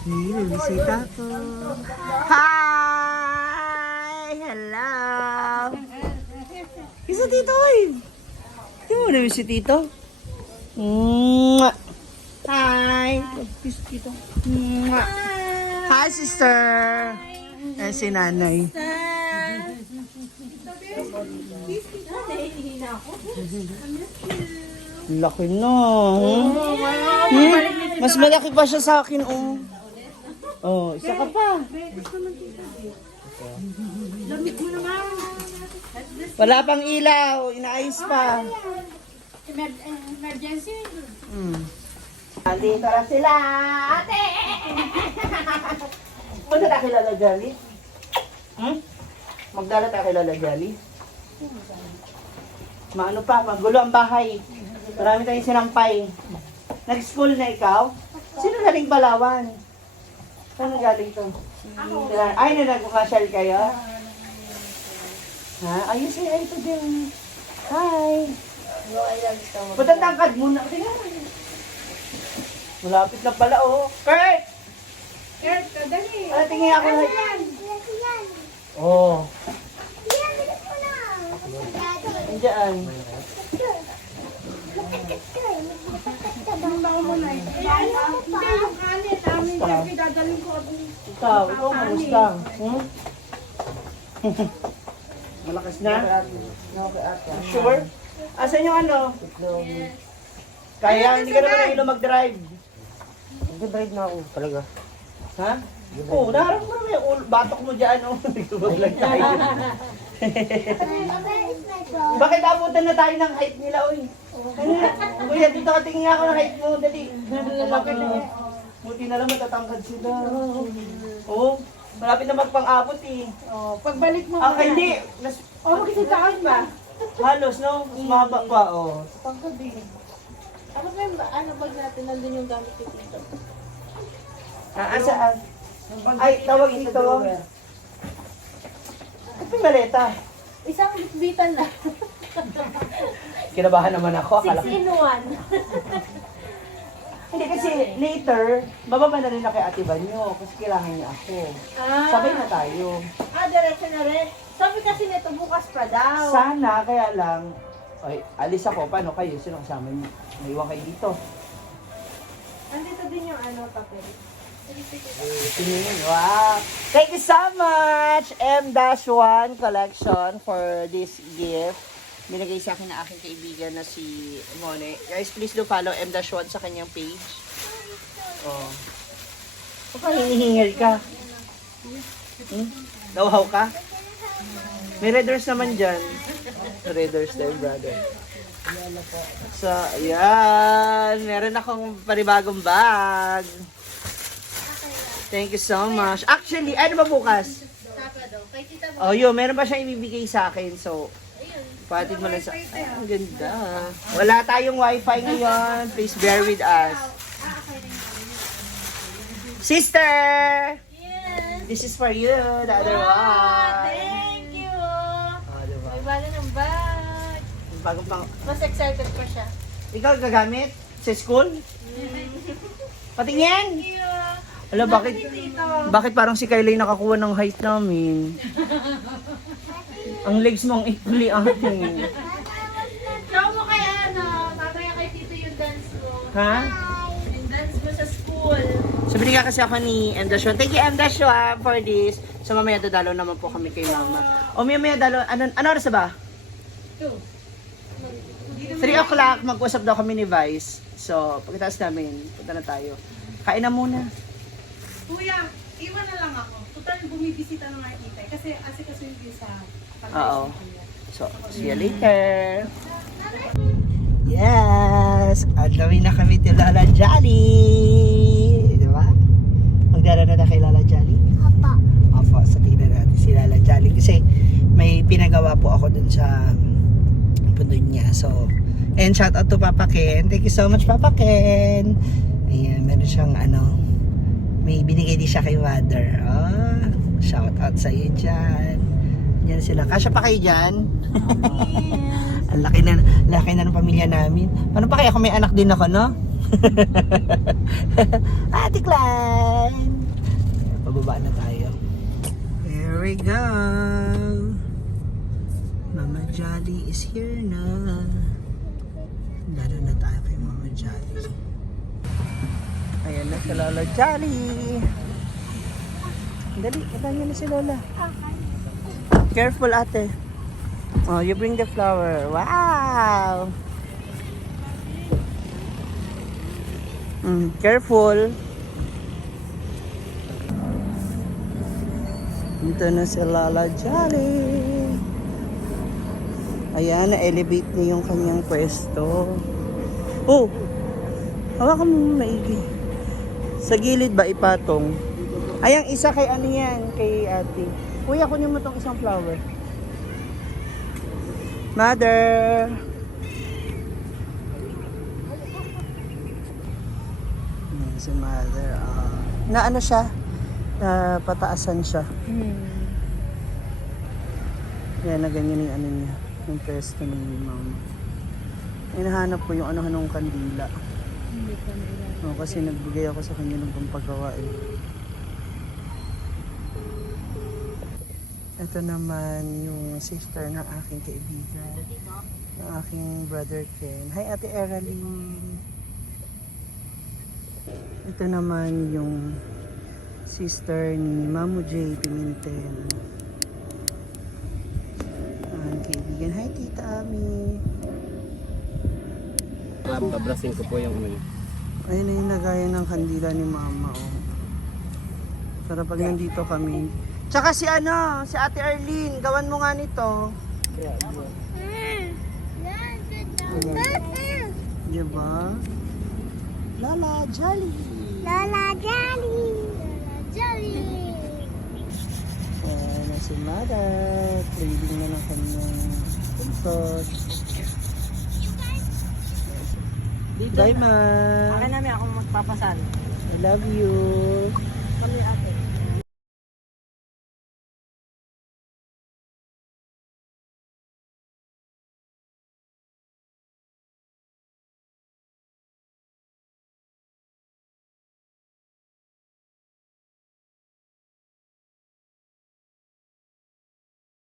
May bisita ko. Hi! Hello! Isa tito eh. Di mo na si tito? Mwah! Hi! Kiss tito. Mwah! Hi, sister! Eh, si nanay. Laki na. Mas malaki pa siya sa akin, oh. Oh, isa ka pa. Wala pang ilaw, inaayos pa. Emergency. Andito na sila, ate! Punta tayo kay Lola Jolly? Magdala tayo kay Lola Jolly? Maano pa, magulo ang bahay. Marami tayong sinampay. Nag-school na ikaw? Sino galing Palawan? Saan galing to? Ay, nag-masyal kayo? Ha? Ayun siya, ito din. Hi! Punta tangkad muna. Tingnan mo. Malapit na pala, oh. Kurt! Kurt, kadali. Ano, tingin ako na. Oh. Andiyan. Hindi, yung kanin. Amin, Jeffrey, dadaling ko. Ikaw, kamusta? Malakas na? Sure? Asan yung ano? Kaya hindi ka naman nahilo mag-drive. Nag-drive na ako talaga. Ha? Oo, naharap mo naman yung batok mo dyan. Oh. Nagtubaglag tayo. Bakit abutan na tayo ng height nila, oy? Kuya, dito ka tingin ako ng height mo. Dali. Buti na lang matatangkad sila. Oo. Malapit na magpang-abot eh. Pagbalik mo Ah, hindi. magkisitaan ba? Halos, no? Mas mahaba pa, oh. Tangkad din. Ano bag natin? Nandun yung gamit ko dito. Saan? Ay, tawag dito to. Ito yung maleta. Isang bitbitan na. Kinabahan naman ako. 6 in 1. Hindi kasi later, bababa na rin na kay Ate Banyo kasi kailangan niya ako. Sabay na tayo. Diretso na rin. Sabi kasi nito bukas pa daw. Sana, kaya lang, ay, alis ako. Paano kayo? Sino kasama niyo? Maiwan kayo dito. Andito din yung papel. Tingin, wow! Thank you so much, M-1 Collection, for this gift. Binigay sa akin na aking kaibigan na si Mone. Guys, please do follow M-1 sa kanyang page. Oh. Baka hinihingal ka. Nauhaw ka? May Redders naman dyan. Redders tayo, brother. So, ayan. Meron akong panibagong bag. Thank you so much. Actually, ano ba bukas? Sabado. Kay tita mo. Oh, yun. Meron pa siyang ibibigay sa akin. So, patid mo lang sa... Ay, ang ganda. Wala tayong wifi ngayon. Please bear with us. Sister! Yes. This is for you. The other one. Thank you. Oh, diba? May bala ng bag. Bagong pang... Mas excited pa siya. Ikaw gagamit? Sa school? Patingin! Thank you. Ala, bakit parang si Kylie nakakuha ng height namin? Ang legs mo ang ikli atin. Show mo kaya tataya kay Tito yung dance mo. Ha? Yung dance mo sa school. So binigyan kasi ako ni M-1. Thank you M-1 for this. So mamaya dadalo naman po kami kay mama. O mamaya dalo, ano oras na ba? 3 o'clock, mag-usap daw kami ni Vice. So pagkatapos namin, punta na tayo. Kain na muna. Kuya, iwan na lang ako. Total, bumibisita na nga kita. Kasi kasi yung sa Oo. So, see you later. Yes! At gawin na kami to Lala Jolly! Di ba? Magdala na kay Lala Jolly? Opo, sa tingnan natin si Lala Jolly. Kasi may pinagawa po ako dun sa puno niya. So, and shout out to Papa Ken. Thank you so much, Papa Ken. Ayan, meron siyang may binigay din siya kay mother. Oh, shout out sa iyo dyan. Yan sila. Kasya pa kayo dyan? Ang laki na ng pamilya namin. Paano pa kaya kung may anak din ako, no? Ate Clan! Pababa na tayo. Here we go. Mama Jolly is here na. Dala na tayo kay Mama Jolly. Ayan na si Lola Jolly. Dali, katanya na si Lola. Careful ate. Oh, you bring the flower. Wow! Careful. Dito na si Lola Jolly. Ayan, na-elevate niya yung kanyang pwesto. Oh! Hawakan mo maigi. Sa gilid ba ipatong? Ay, ang isa kay ano yan, kay ate. Kuya, kunin mo tong isang flower. Mother! Ayan, si mother. Na ano siya? Pataasan siya. Kaya na ganyan yung ano niya. Yung pwesto ni mama. Hinahanap ko yung ano-anong kandila. Kasi nagbigay ako sa kanya ng pampagawa eh. Ito naman yung sister ng aking kaibigan. Ng aking brother Ken. Hi Ate Eraline. Ito naman yung sister ni Mamu J. Pimentel. Ang kaibigan. Hi Tita Ami. Babrasing ko po yung ano. Ayun na yung lagayan ng kandila ni Mama. Oh. Pero pag nandito kami. Tsaka si ano, si Ate Arlene, gawan mo nga nito. Diba? Lola Jolly. Lola Jolly. Lola Jolly. Ayan na si Mother. Trading na ng kanyang puntot. Bye, Ma. Akin namin ako magpapasal. I love you. Kami ate.